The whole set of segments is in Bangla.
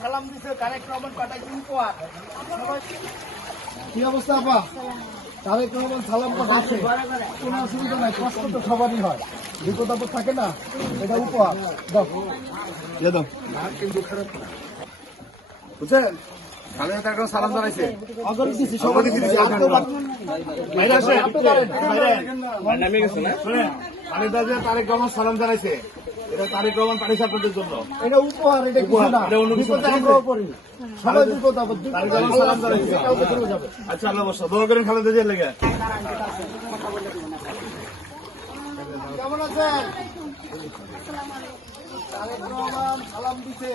সালাম দিছে, তারেক রহমান পাঠাইছে উপহার। কি অবস্থা আপা? তারেক রহমান সালাম পাঠাচ্ছে, কোনো অসুবিধা নাই, কষ্ট তো সবারই হয়, বিপদ আপদ থাকে না, এটা উপহার দাও, দিয়ে দাও। বুঝছেন, সালাম জানাইছে, অগরি দিছি, সবারই দিছি। বাইরে আসে, বাইরে নামে গেছে না, শুনেন, খালেদা জিয়া তারেক রহমান সালাম জানাইছে, এটা তারেক রহমান পাঠিয়েছে আপনাদের জন্য। এটা উপহার, এটা কিছু না, বিপদে আমরাও পড়ি, সবাই বিপদ আপদ। তারেক রহমান সালাম জানাইছে, কাউকে চলে যাবে। আচ্ছা, আল্লাহ বর্ষা, দোয়া করেন খালেদা জিয়ার লেগে। কেমন আছেন? তারেক রহমান সালাম দিছে,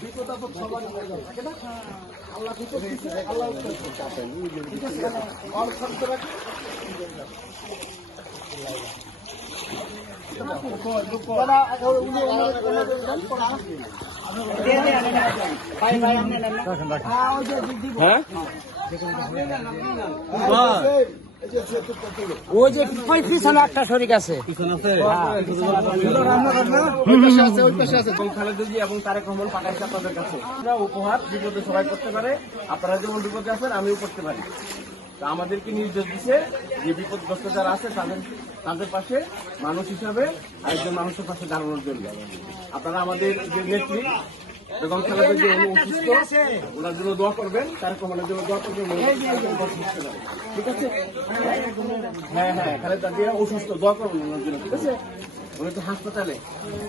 বিপদ আপদ সবারই হয়ে যাবে, থাকে না? আল্লাহ বিপদ দিছে, আল্লাহ উত্তর দিছে। ঠিক আছে, আর শান্ত রাখি। ওই যে পিছনে একটা শরীর আছে, খালেদা জি এবং তারেক রহমান পাঠাইছে আপনাদের কাছে উপহার, বিপদে সবাই করতে পারে, আপনারা যেমন বিপদে আছেন আমিও করতে পারি। তা আমাদেরকে নির্দেশ দিছে যে বিপদগ্রস্ত যারা আছে তাদের পাশে মানুষ হিসাবে আরেকজন মানুষের পাশে দাঁড়ানোর জন্য। আপনারা আমাদের যে নেত্রী বেগম খালেদা জি অসুস্থ, ওনার জন্য দোয়া করবেন, তারেক রহমানের জন্য দোয়া করবেন। ঠিক আছে, হ্যাঁ হ্যাঁ, খালেদা জিয়া অসুস্থ, দোয়া করবেন ওনার জন্য। ঠিক আছে, উনি তো হাসপাতালে,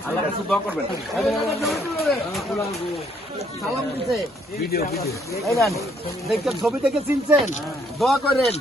আল্লাহ কাছে দোয়া করবেন। সালাম দিছে, ভিডিও দেখেন, ছবি থেকে চিনছেন, দোয়া করেন।